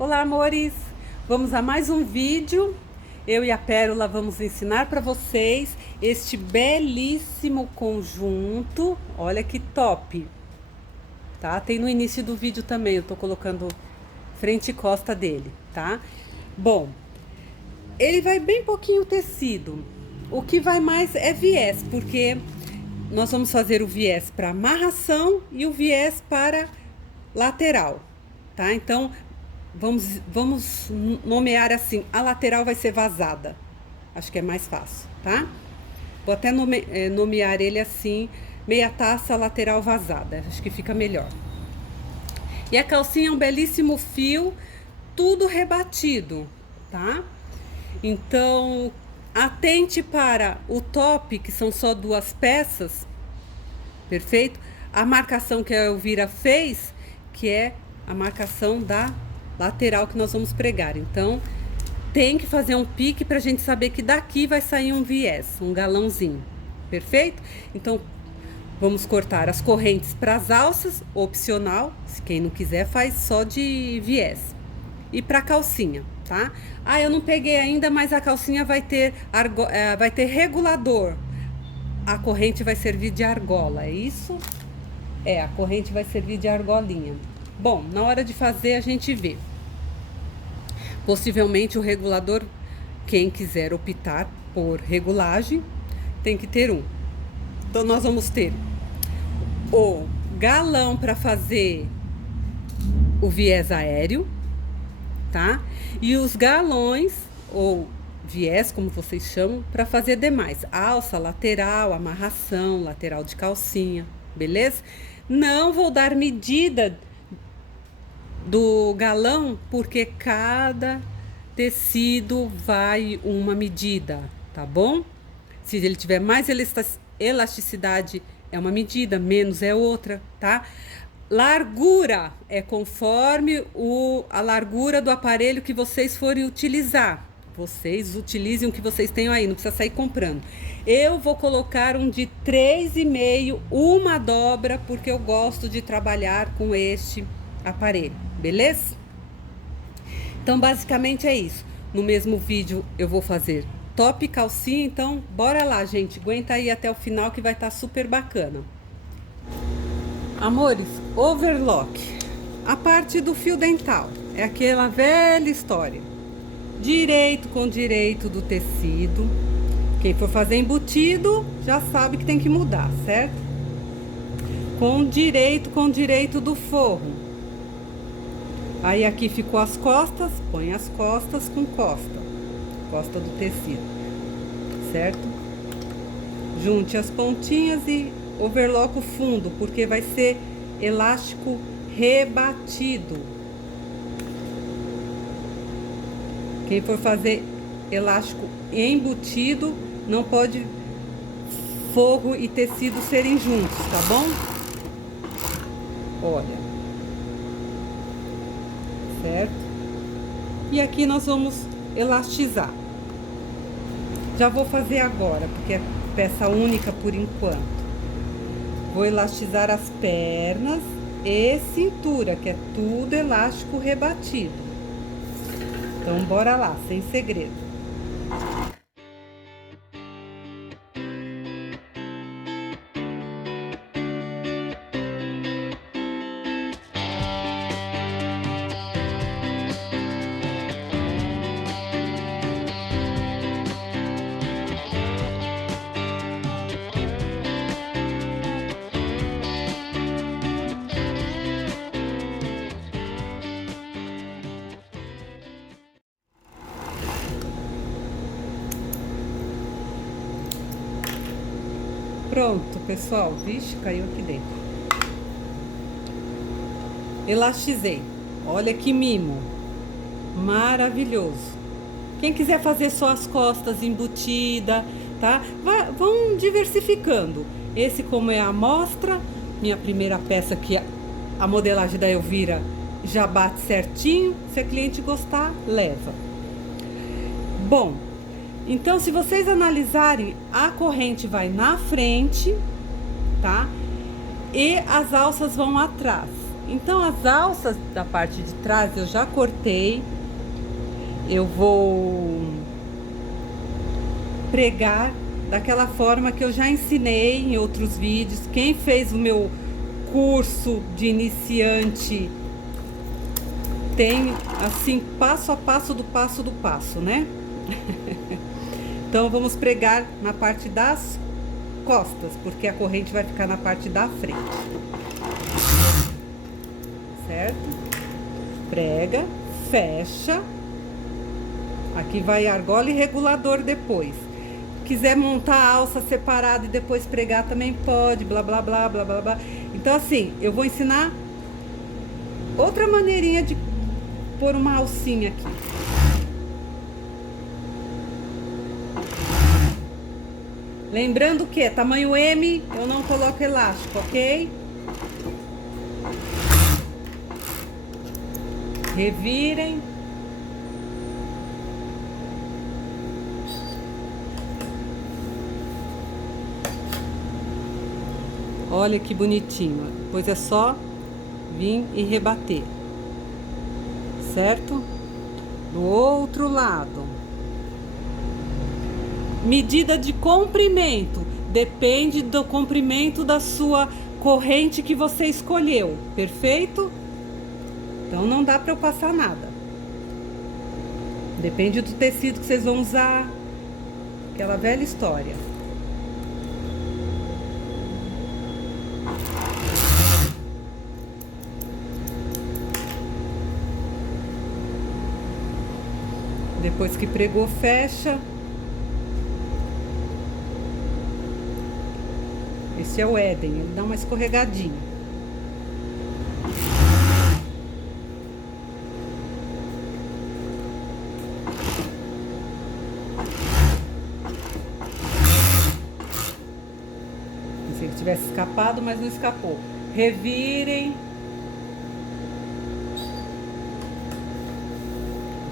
Olá, amores! Vamos a mais um vídeo. Eu e a Pérola vamos ensinar para vocês este belíssimo conjunto. Olha que top! Tá? Tem no início do vídeo também, eu tô colocando frente e costa dele, tá? Bom, ele vai bem pouquinho tecido. O que vai mais é viés, porque nós vamos fazer o viés para amarração e o viés para lateral, tá? Então, vamos nomear assim, a lateral vai ser vazada. Acho que é mais fácil, tá? Vou até nomear ele assim, meia taça lateral vazada. Acho que fica melhor. E a calcinha é um belíssimo fio, tudo rebatido, tá? Então, atente para o top, que são só 2 peças, perfeito? A marcação que a Elvira fez, que é a marcação da lateral que nós vamos pregar. Então, tem que fazer um pique pra gente saber que daqui vai sair um viés, um galãozinho, perfeito? Então, vamos cortar as correntes para as alças, opcional, se quem não quiser faz só de viés. E para calcinha, tá? Ah, eu não peguei ainda, mas a calcinha vai ter regulador. A corrente vai servir de argola, é isso? É, a corrente vai servir de argolinha. Bom, na hora de fazer a gente vê. Possivelmente o regulador, quem quiser optar por regulagem, tem que ter um. Então nós vamos ter o galão para fazer o viés aéreo, tá? E os galões ou viés, como vocês chamam, para fazer demais. Alça, lateral, amarração, lateral de calcinha, beleza? Não vou dar medida do galão, porque cada tecido vai uma medida, tá bom? Se ele tiver mais elasticidade é uma medida, menos é outra, tá? Largura é conforme a largura do aparelho que vocês forem utilizar. Vocês utilizem o que vocês tenham aí, não precisa sair comprando. Eu vou colocar um de 3,5, uma dobra, porque eu gosto de trabalhar com este aparelho, beleza? Então, basicamente é isso. No mesmo vídeo eu vou fazer top e calcinha, então bora lá, gente. Aguenta aí até o final que vai estar super bacana. Amores, overlock. A parte do fio dental é aquela velha história. Direito com direito do tecido. Quem for fazer embutido já sabe que tem que mudar, certo? Com direito do forro. Aí aqui ficou as costas, põe as costas com costa do tecido, certo? Junte as pontinhas e overlock o fundo, porque vai ser elástico rebatido. Quem for fazer elástico embutido, não pode forro e tecido serem juntos, tá bom? Olha. Certo? E aqui nós vamos elastizar. Já vou fazer agora, porque é peça única por enquanto. Vou elastizar as pernas e cintura, que é tudo elástico rebatido. Então, bora lá, sem segredo. Pronto, pessoal. Vixe, caiu aqui dentro. Elastizei. Olha que mimo. Maravilhoso. Quem quiser fazer só as costas embutida, tá? Vão diversificando. Esse, como é a amostra, minha primeira peça que a modelagem da Elvira já bate certinho. Se a cliente gostar, leva. Bom, então, se vocês analisarem, a corrente vai na frente, tá? E as alças vão atrás. Então as alças da parte de trás eu já cortei. Eu vou pregar daquela forma que eu já ensinei em outros vídeos. Quem fez o meu curso de iniciante tem assim passo a passo do passo, né? Então vamos pregar na parte das costas, porque a corrente vai ficar na parte da frente. Certo? Prega, fecha. Aqui vai argola e regulador depois. Quiser montar a alça separada e depois pregar também pode, blá blá blá blá blá blá. Então assim, eu vou ensinar outra maneirinha de pôr uma alcinha aqui. Lembrando que tamanho M eu não coloco elástico, ok? Revirem. Olha que bonitinho. Depois é só vir e rebater. Certo? Do outro lado. Medida de comprimento. Depende do comprimento da sua corrente que você escolheu. Perfeito? Então não dá para eu passar nada. Depende do tecido que vocês vão usar. Aquela velha história. Depois que pregou, fecha. Esse é o Éden, ele dá uma escorregadinha. Se ele tivesse escapado, mas não escapou. Revirem.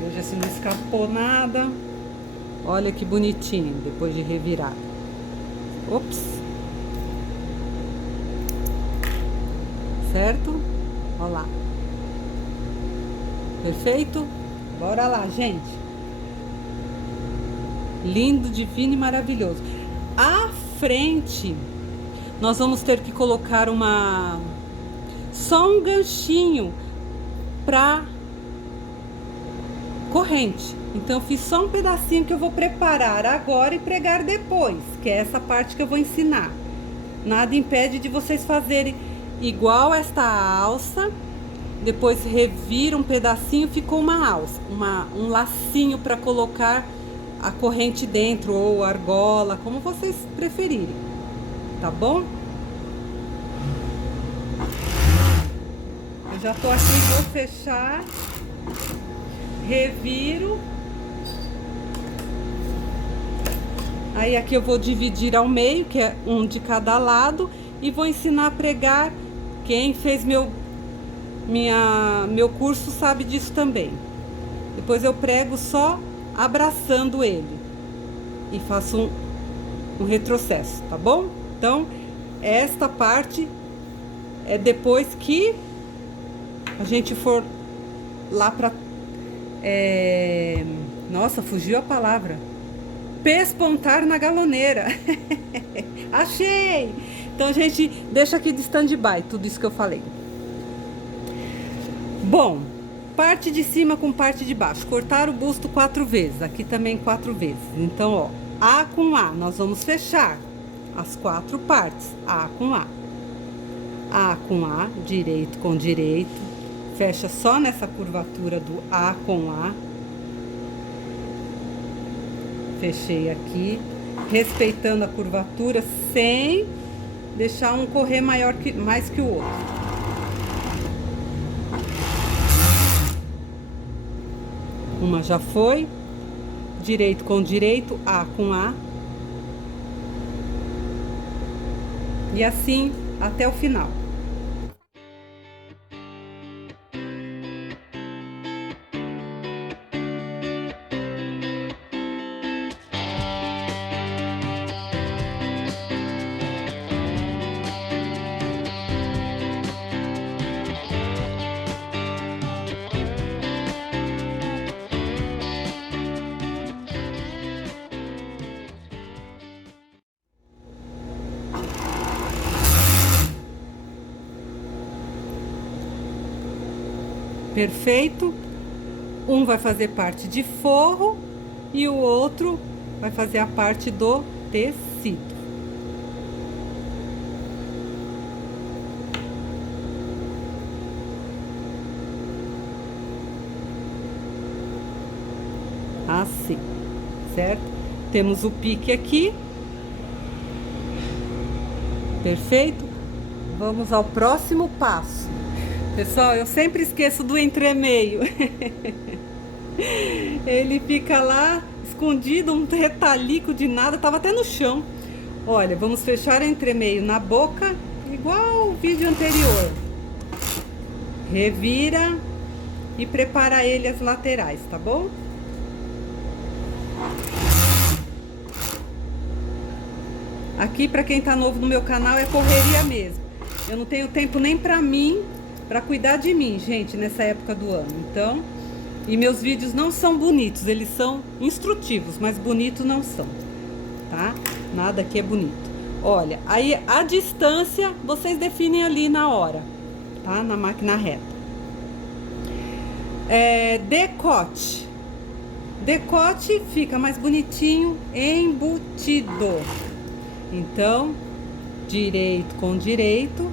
Veja se não escapou nada. Olha que bonitinho, depois de revirar. Ops. Certo? Olha lá. Perfeito? Bora lá, gente. Lindo, divino e maravilhoso. À frente, nós vamos ter que colocar só um ganchinho para corrente. Então, eu fiz só um pedacinho que eu vou preparar agora e pregar depois, que é essa parte que eu vou ensinar. Nada impede de vocês fazerem igual esta alça, depois revira um pedacinho, ficou uma alça, um lacinho para colocar a corrente dentro, ou argola, como vocês preferirem, tá bom? Eu já tô aqui, vou fechar, reviro. Aí aqui eu vou dividir ao meio, que é um de cada lado, e vou ensinar a pregar. Quem fez meu curso sabe disso também. Depois eu prego só abraçando ele e faço um retrocesso, tá bom? Então, esta parte é depois que a gente for lá pra... Nossa, fugiu a palavra. Pespontar na galoneira. Achei! Então, a gente deixa aqui de stand-by tudo isso que eu falei. Bom, parte de cima com parte de baixo. Cortar o busto 4 vezes. Aqui também 4 vezes. Então, ó, A com A. Nós vamos fechar as 4 partes. A com A. A com A, direito com direito. Fecha só nessa curvatura do A com A. Fechei aqui, respeitando a curvatura, sem deixar um correr mais que o outro. Uma já foi, direito com direito, A com A. E assim até o final. Perfeito? Um vai fazer parte de forro e o outro vai fazer a parte do tecido. Assim, certo? Temos o pique aqui. Perfeito? Vamos ao próximo passo. Pessoal, eu sempre esqueço do entremeio. Ele fica lá escondido, um retalico de nada, tava até no chão. Olha, vamos fechar o entremeio na boca, igual o vídeo anterior. Revira e prepara ele as laterais, tá bom? Aqui, para quem tá novo no meu canal, é correria mesmo. Eu não tenho tempo nem pra mim, pra cuidar de mim, gente, nessa época do ano. Então, e meus vídeos não são bonitos, eles são instrutivos, mas bonitos não são, tá? Nada aqui é bonito. Olha, aí a distância vocês definem ali na hora, tá? Na máquina reta. Decote. Decote fica mais bonitinho embutido. Então, direito com direito,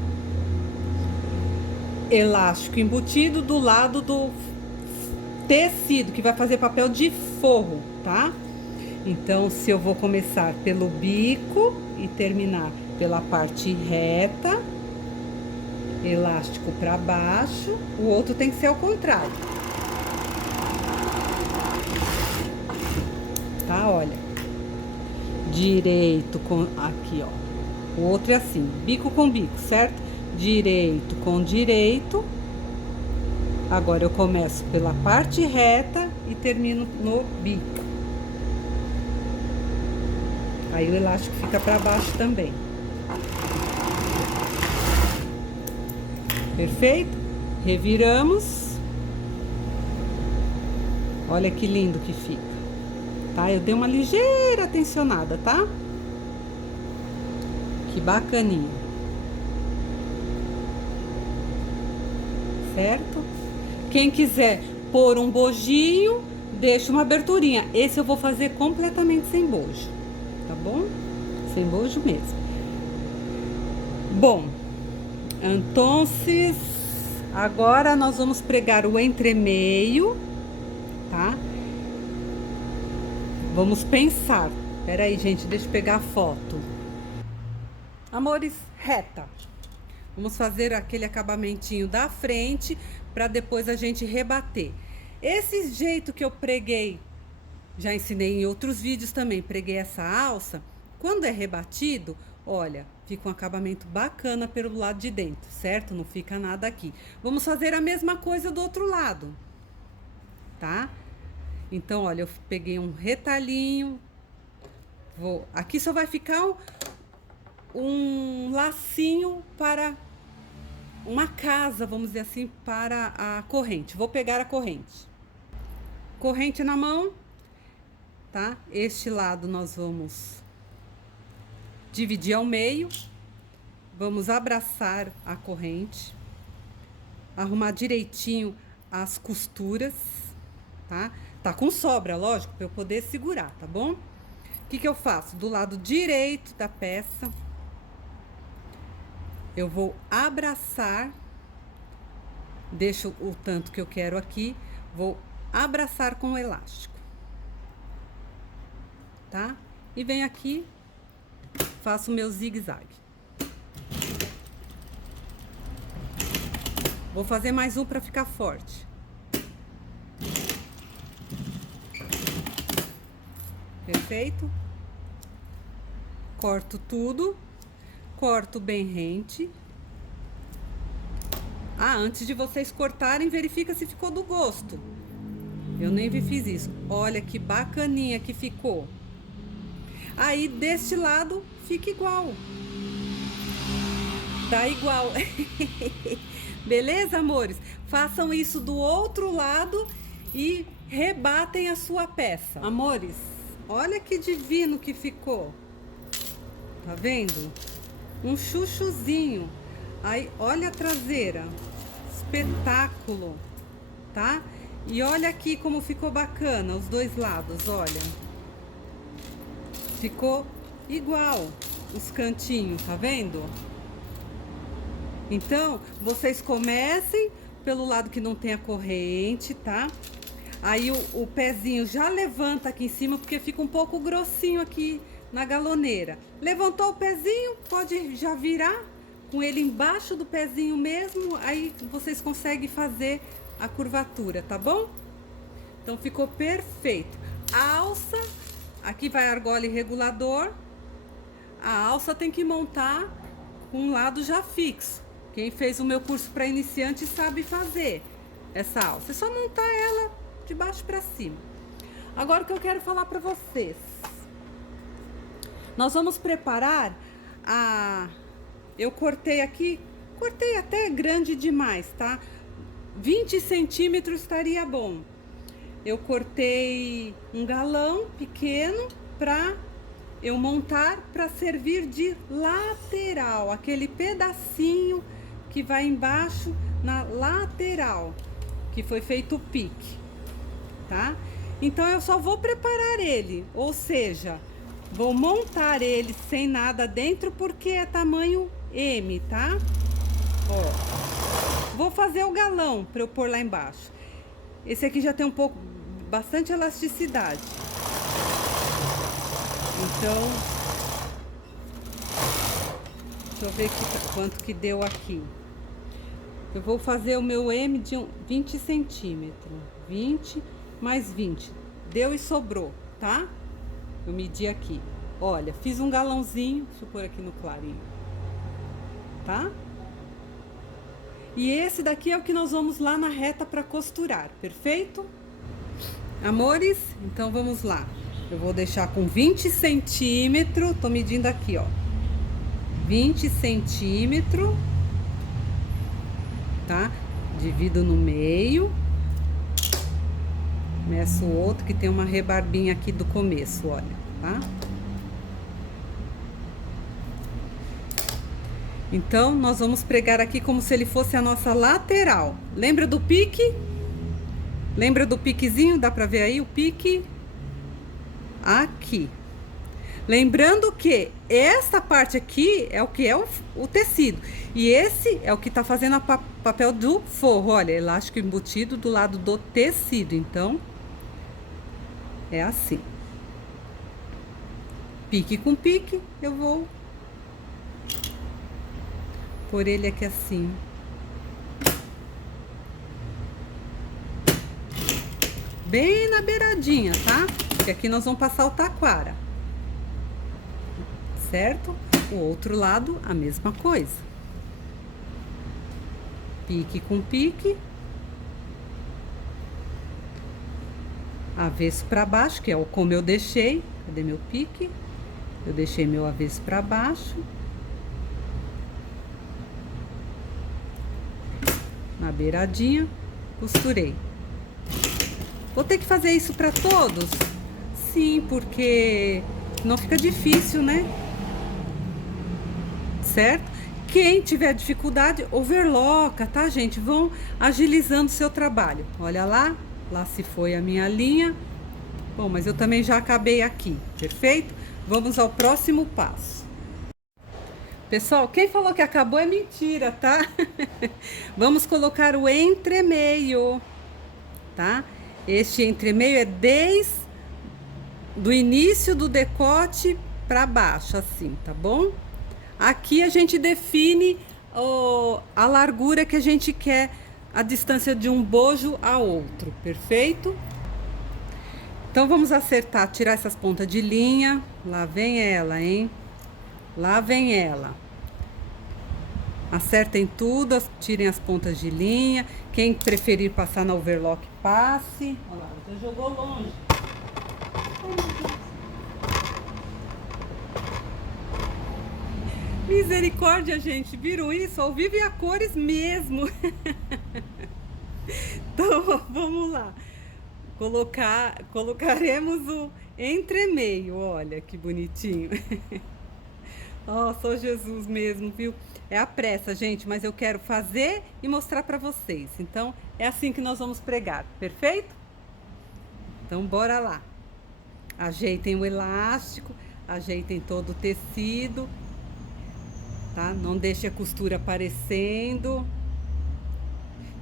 elástico embutido do lado do tecido, que vai fazer papel de forro, tá? Então, se eu vou começar pelo bico e terminar pela parte reta, elástico para baixo, o outro tem que ser ao contrário. Tá? Olha. Direito com... Aqui, ó. O outro é assim, bico com bico, certo? Direito com direito. Agora eu começo pela parte reta e termino no bico. Aí o elástico fica para baixo também. Perfeito? Reviramos. Olha que lindo que fica. Tá? Eu dei uma ligeira tensionada, tá? Que bacaninha. Certo? Quem quiser pôr um bojinho, deixa uma aberturinha. Esse eu vou fazer completamente sem bojo, tá bom? Sem bojo mesmo. Bom, então, agora nós vamos pregar o entremeio, tá? Vamos pensar. Pera aí, gente, deixa eu pegar a foto. Amores, reta. Vamos fazer aquele acabamentinho da frente para depois a gente rebater. Esse jeito que eu preguei, já ensinei em outros vídeos também, preguei essa alça. Quando é rebatido, olha, fica um acabamento bacana pelo lado de dentro, certo? Não fica nada aqui. Vamos fazer a mesma coisa do outro lado, tá? Então, olha, eu peguei um retalhinho, aqui só vai ficar um lacinho para uma casa, vamos dizer assim, para a corrente. Vou pegar a corrente. Corrente na mão, tá? Este lado nós vamos dividir ao meio, vamos abraçar a corrente, arrumar direitinho as costuras, tá? Tá com sobra, lógico, para eu poder segurar, tá bom? O que que eu faço? Do lado direito da peça, eu vou abraçar, deixo o tanto que eu quero aqui, vou abraçar com o elástico, tá? E venho aqui, faço o meu zigue-zague. Vou fazer mais um para ficar forte. Perfeito? Corto tudo, corto bem rente. Ah, antes de vocês cortarem, verifica se ficou do gosto. Eu nem fiz isso. Olha que bacaninha que ficou. Aí, deste lado, fica igual. Tá igual. Beleza, amores? Façam isso do outro lado e rebatem a sua peça. Amores, olha que divino que ficou. Tá vendo? Um chuchuzinho. Aí, olha a traseira. Espetáculo. tá? E olha aqui como ficou bacana os dois lados, olha. Ficou igual os cantinhos, tá vendo? Então, vocês comecem pelo lado que não tem a corrente, tá? Aí o pezinho já levanta aqui em cima, porque fica um pouco grossinho aqui na galoneira. Levantou o pezinho, pode já virar com ele embaixo do pezinho mesmo, aí vocês conseguem fazer a curvatura, tá bom? Então ficou perfeito. A alça, aqui vai argola e regulador. A alça tem que montar com um lado já fixo. Quem fez o meu curso para iniciante sabe fazer essa alça. É só montar ela de baixo para cima. Agora o que eu quero falar para vocês. Nós vamos preparar a... Eu cortei aqui, cortei até grande demais, tá? 20 centímetros estaria bom. Eu cortei um galão pequeno para eu montar para servir de lateral, aquele pedacinho que vai embaixo na lateral, que foi feito o pique, tá? Então eu só vou preparar ele, ou seja, vou montar ele sem nada dentro porque é tamanho M, tá? Ó, vou fazer o galão para eu pôr lá embaixo. Esse aqui já tem bastante elasticidade. Então, deixa eu ver quanto que deu aqui. Eu vou fazer o meu M de 20 centímetros. 20 mais 20. Deu e sobrou, tá? Eu medi aqui. Olha, fiz um galãozinho. Deixa eu pôr aqui no clarinho. Tá? E esse daqui é o que nós vamos lá na reta para costurar, perfeito? Amores, então vamos lá. Eu vou deixar com 20 centímetros, tô medindo aqui, ó. 20 centímetros, tá? Divido no meio. Meço o outro que tem uma rebarbinha aqui do começo, olha, tá? Então, nós vamos pregar aqui como se ele fosse a nossa lateral. Lembra do pique? Lembra do piquezinho? Dá pra ver aí o pique? Aqui. Lembrando que esta parte aqui é o que é o tecido. E esse é o que tá fazendo o papel do forro. Olha, elástico embutido do lado do tecido. Então, é assim. Pique com pique, eu vou pôr ele aqui assim. Bem na beiradinha, tá? Porque aqui nós vamos passar o taquara. Certo? O outro lado, a mesma coisa. Pique com pique. Avesso para baixo, que é como eu deixei. Cadê meu pique? Eu deixei meu avesso para baixo. Na beiradinha, costurei. Vou ter que fazer isso para todos? Sim, porque não fica difícil, né? Certo? Quem tiver dificuldade, overloca, tá, gente? Vão agilizando o seu trabalho. Olha lá, lá se foi a minha linha. Bom, mas eu também já acabei aqui, perfeito? Vamos ao próximo passo. Pessoal, quem falou que acabou é mentira, tá? Vamos colocar o entremeio, tá? Este entremeio é desde do início do decote para baixo, assim, tá bom? Aqui a gente define a largura que a gente quer, a distância de um bojo a outro, perfeito? Então vamos acertar, tirar essas pontas de linha. Lá vem ela, hein? Lá vem ela. Acertem tudo, tirem as pontas de linha. Quem preferir passar na overlock, passe. Olha lá, já jogou longe. Misericórdia, gente. Viram isso? Ao vivo e a cores mesmo. Então, vamos lá. Colocaremos o entremeio. Olha que bonitinho. Oh, sou Jesus mesmo, viu? É a pressa, gente, mas eu quero fazer e mostrar para vocês. Então, é assim que nós vamos pregar, perfeito? Então, bora lá. Ajeitem o elástico, ajeitem todo o tecido, tá? Não deixe a costura aparecendo.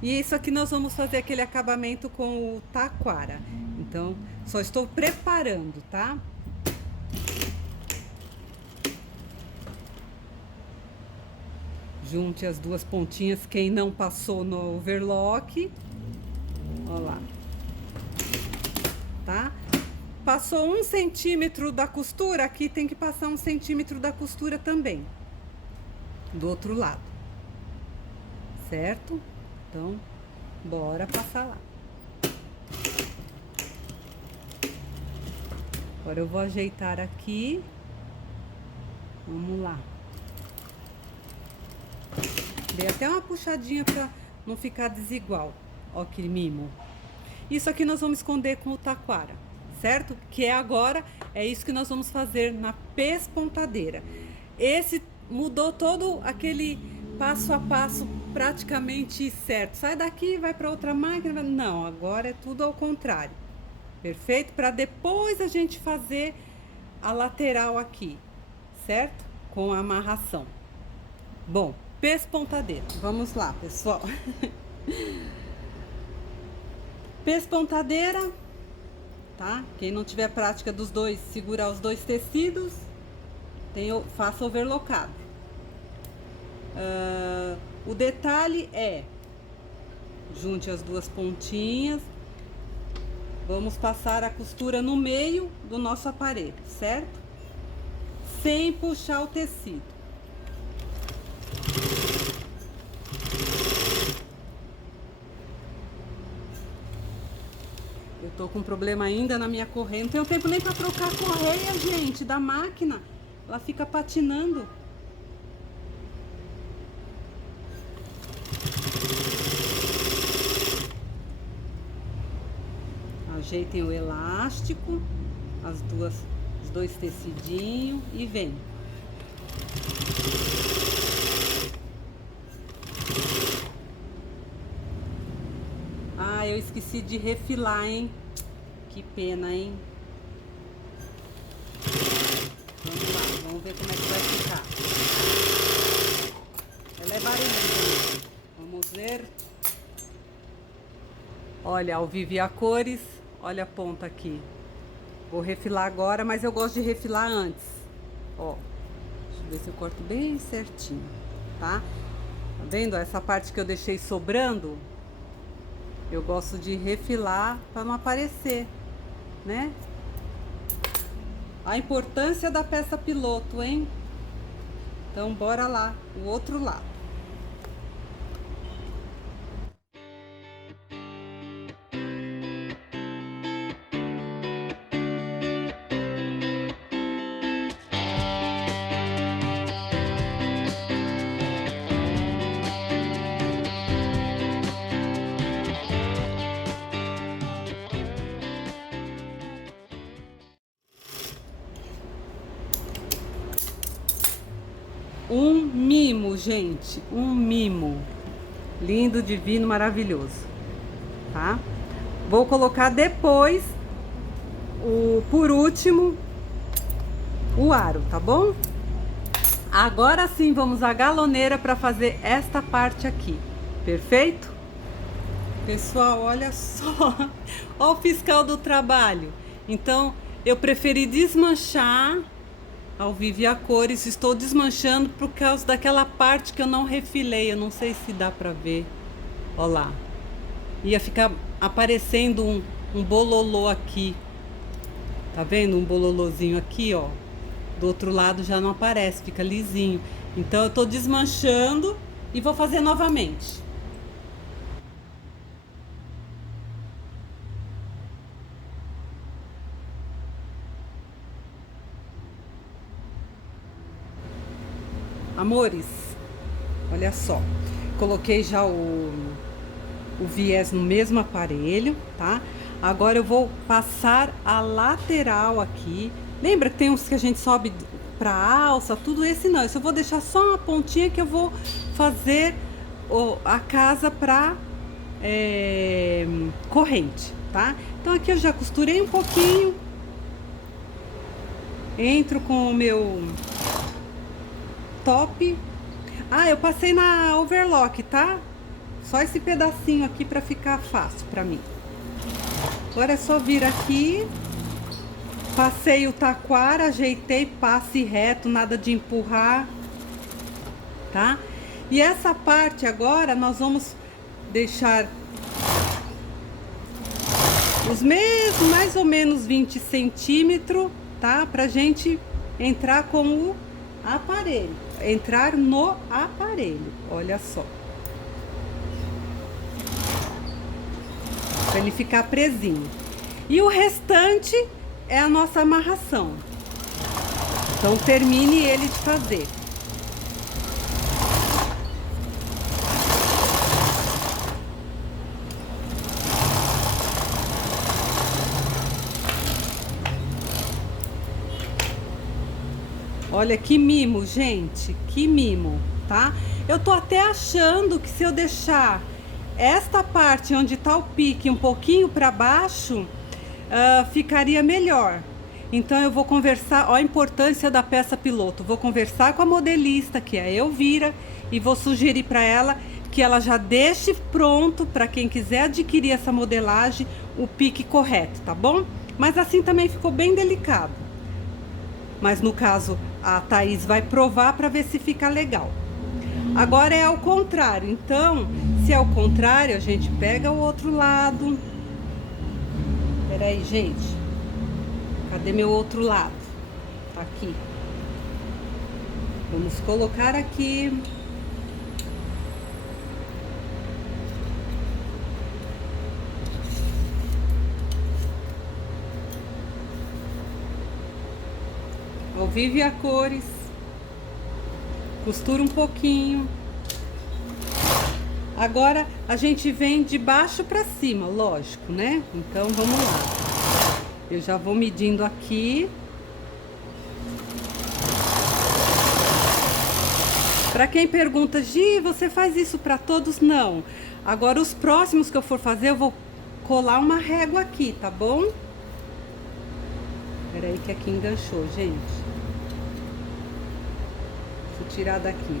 E isso aqui nós vamos fazer aquele acabamento com o taquara. Então, só estou preparando, tá? Junte as duas pontinhas, quem não passou no overlock. Ó lá. Tá? Passou 1 centímetro da costura, aqui tem que passar 1 centímetro da costura também. Do outro lado. Certo? Então, bora passar lá. Agora eu vou ajeitar aqui. Vamos lá. Dei até uma puxadinha pra não ficar desigual. Ó que mimo. Isso aqui nós vamos esconder com o taquara, certo? Que é agora, é isso que nós vamos fazer na pespontadeira. Esse mudou todo aquele passo a passo praticamente certo. Sai daqui, vai para outra máquina. Não, agora é tudo ao contrário. Perfeito? Para depois a gente fazer a lateral aqui, certo? Com a amarração. Bom, pespontadeira. Vamos lá, pessoal. Pespontadeira, tá? Quem não tiver prática dos dois, segurar os dois tecidos, faça overlockado. O detalhe é, junte as duas pontinhas, vamos passar a costura no meio do nosso aparelho, certo? Sem puxar o tecido. Eu tô com problema ainda na minha correia. Não tenho tempo nem pra trocar a correia, gente, da máquina. Ela fica patinando. Ajeitem o elástico, os dois tecidinhos e vem. Ah, eu esqueci de refilar, hein? Que pena, hein? Vamos lá, vamos ver como é que vai ficar. Ela é barulhenta. Vamos ver. Olha, ao vivo e a cores. Olha a ponta aqui. Vou refilar agora, mas eu gosto de refilar antes. Ó, deixa eu ver se eu corto bem certinho, tá? Tá vendo? Essa parte que eu deixei sobrando, eu gosto de refilar para não aparecer, né? A importância da peça piloto, hein? Então, bora lá, o outro lado. Um mimo, gente, um mimo. Lindo, divino, maravilhoso, tá? Vou colocar depois, por último, o aro, tá bom? Agora sim, vamos à galoneira para fazer esta parte aqui, perfeito? Pessoal, olha só, ó o fiscal do trabalho. Então, eu preferi desmanchar ao vivo e a cores, estou desmanchando por causa daquela parte que eu não refilei, eu não sei se dá pra ver, ó lá, ia ficar aparecendo um bololô aqui, tá vendo? Um bololôzinho aqui, ó, do outro lado já não aparece, fica lisinho, então eu tô desmanchando e vou fazer novamente. Amores, olha só, coloquei já o viés no mesmo aparelho, tá? Agora eu vou passar a lateral aqui. Lembra que tem uns que a gente sobe para alça, tudo esse não. Esse eu vou deixar só uma pontinha que eu vou fazer a casa para corrente, tá? Então aqui eu já costurei um pouquinho. Entro com o meu top. Ah, eu passei na overlock, tá? Só esse pedacinho aqui para ficar fácil para mim. Agora é só vir aqui. Passei o taquar, ajeitei, passe reto, nada de empurrar, tá? E essa parte agora nós vamos deixar os mesmos, mais ou menos 20 centímetros, tá? Pra gente entrar com o aparelho, entrar no aparelho, olha só. Pra ele ficar presinho. E o restante é a nossa amarração. Então termine ele de fazer. Olha que mimo, gente, que mimo, tá? Eu tô até achando que se eu deixar esta parte onde tá o pique um pouquinho para baixo, ficaria melhor. Então eu vou conversar, ó, a importância da peça piloto. Vou conversar com a modelista, que é a Elvira, e vou sugerir para ela que ela já deixe pronto para quem quiser adquirir essa modelagem o pique correto, tá bom? Mas assim também ficou bem delicado. Mas no caso a Thaís vai provar para ver se fica legal. Agora é ao contrário. Então, se é ao contrário, a gente pega o outro lado. Peraí, gente. Cadê meu outro lado? Aqui. Vamos colocar aqui. Ao vivo e a cores. Costura um pouquinho. Agora a gente vem de baixo para cima, lógico, né? Então vamos lá. Eu já vou medindo aqui. Para quem pergunta, Gi, você faz isso para todos? Não. Agora os próximos que eu for fazer, eu vou colar uma régua aqui, tá bom? Peraí que aqui enganchou, gente. Vou tirar daqui.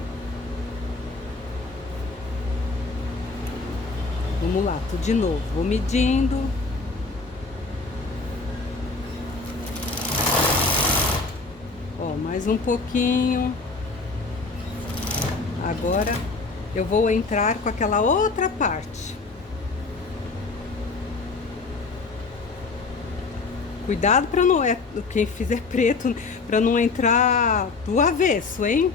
Vamos lá, tudo de novo. Vou medindo. Ó, mais um pouquinho. Agora eu vou entrar com aquela outra parte. Cuidado para não, quem fizer preto, para não entrar do avesso, hein?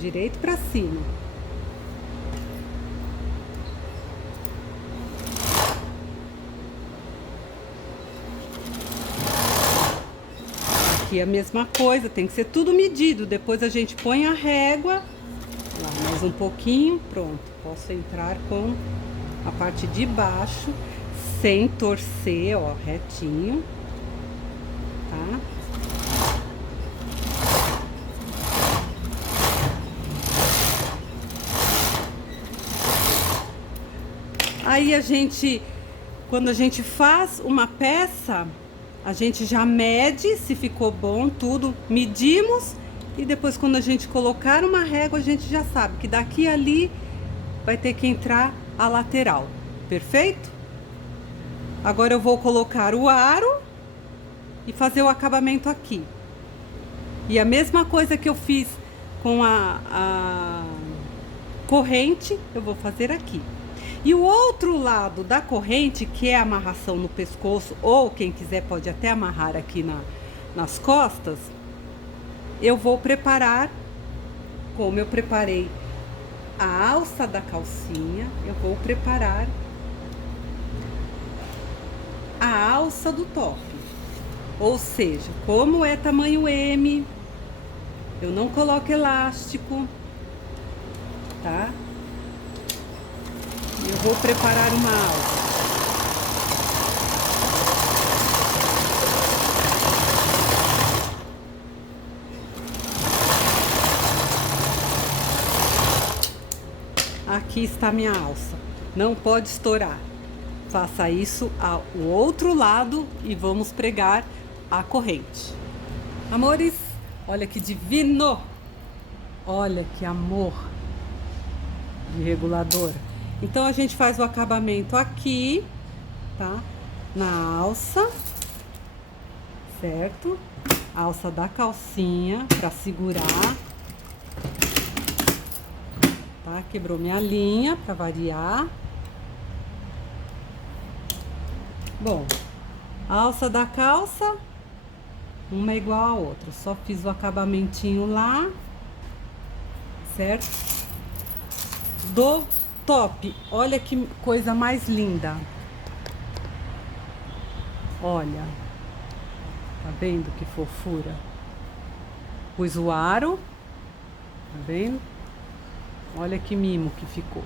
Direito para cima. Aqui a mesma coisa, tem que ser tudo medido. Depois a gente põe a régua. Lá, mais um pouquinho, pronto. Posso entrar com a parte de baixo, sem torcer, ó, retinho. Tá? Aí a gente, quando a gente faz uma peça, a gente já mede se ficou bom, tudo, medimos, e depois quando a gente colocar uma régua, a gente já sabe que daqui a ali vai ter que entrar a lateral, perfeito? Agora eu vou colocar o aro e fazer o acabamento aqui. E a mesma coisa que eu fiz com a corrente, eu vou fazer aqui. E o outro lado da corrente, que é a amarração no pescoço, ou quem quiser pode até amarrar aqui nas costas, eu vou preparar, como eu preparei a alça da calcinha, eu vou preparar a alça do top. Ou seja, como é tamanho M, eu não coloco elástico, tá? Eu vou preparar uma alça. aqui está minha alça. Não pode estourar. Faça isso ao outro lado e vamos pregar a corrente. Amores, olha que divino! Olha que amor de regulador. Então a gente faz o acabamento aqui, tá? Na alça, certo? A alça da calcinha para segurar. Tá? Quebrou minha linha para variar. Bom, a alça da calça, uma é igual a outra. Só fiz o acabamentinho lá, certo? Do top, olha que coisa mais linda. Olha, tá vendo que fofura? Pus o aro, tá vendo? Olha que mimo que ficou.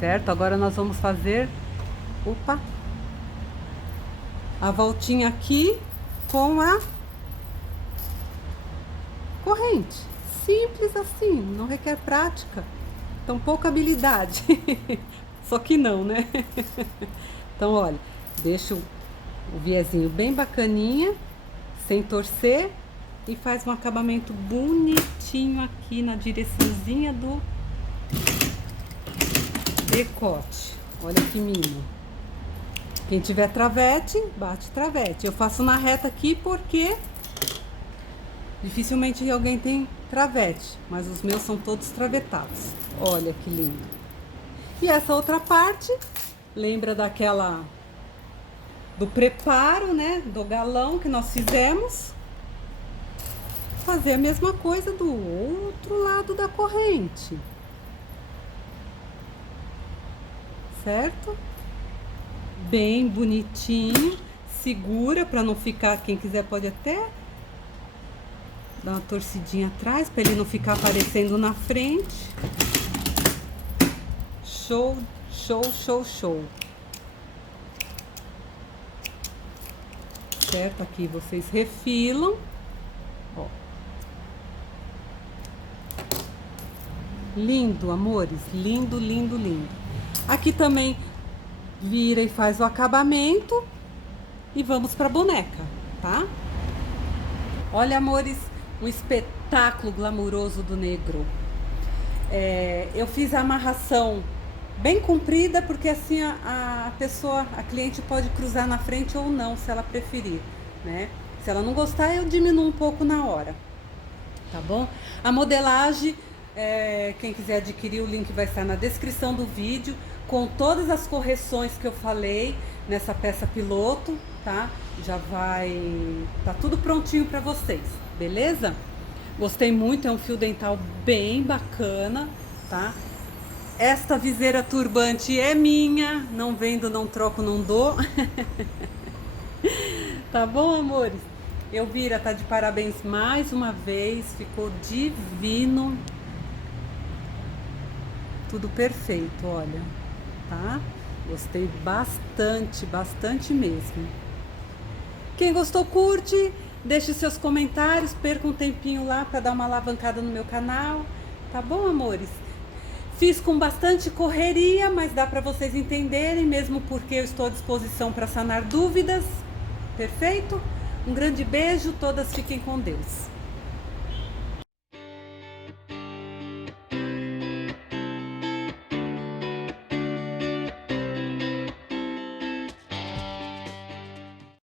Certo? Agora nós vamos fazer, a voltinha aqui com a corrente. Simples assim, não requer prática. Tão pouca habilidade. Só que não, né? Então, olha, deixa o viezinho bem bacaninha, sem torcer, e faz um acabamento bonitinho aqui na direçãozinha do decote. Olha que mimo. Quem tiver travete, bate travete. Eu faço na reta aqui porque dificilmente alguém tem travete, mas os meus são todos travetados. Olha que lindo. E essa outra parte, lembra do preparo, né? Do galão que nós fizemos. Fazer a mesma coisa do outro lado da corrente. Certo? Bem bonitinho. Segura para não ficar, quem quiser pode até dar uma torcidinha atrás para ele não ficar aparecendo na frente. Show, show, show, show. Certo? Aqui vocês refilam. Ó. Lindo, amores. Lindo, lindo, lindo. Aqui também vira e faz o acabamento. E vamos pra boneca, tá? Olha, amores, um espetáculo glamuroso do negro. Eu fiz a amarração bem comprida, porque assim a cliente pode cruzar na frente ou não, se ela preferir, né? Se ela não gostar, eu diminuo um pouco na hora, tá bom? A modelagem, quem quiser adquirir, o link vai estar na descrição do vídeo, com todas as correções que eu falei nessa peça piloto, tá? Tá tudo prontinho para vocês, beleza? Gostei muito, é um fio dental bem bacana, tá? Esta viseira turbante é minha, não vendo, não troco, não dou. Tá bom, amores? Elvira tá de parabéns mais uma vez, ficou divino. Tudo perfeito, olha, tá? Gostei bastante, bastante mesmo. Quem gostou, curte, deixe seus comentários, perca um tempinho lá para dar uma alavancada no meu canal, tá bom, amores? Fiz com bastante correria, mas dá para vocês entenderem, mesmo porque eu estou à disposição para sanar dúvidas. Perfeito? Um grande beijo, todas fiquem com Deus.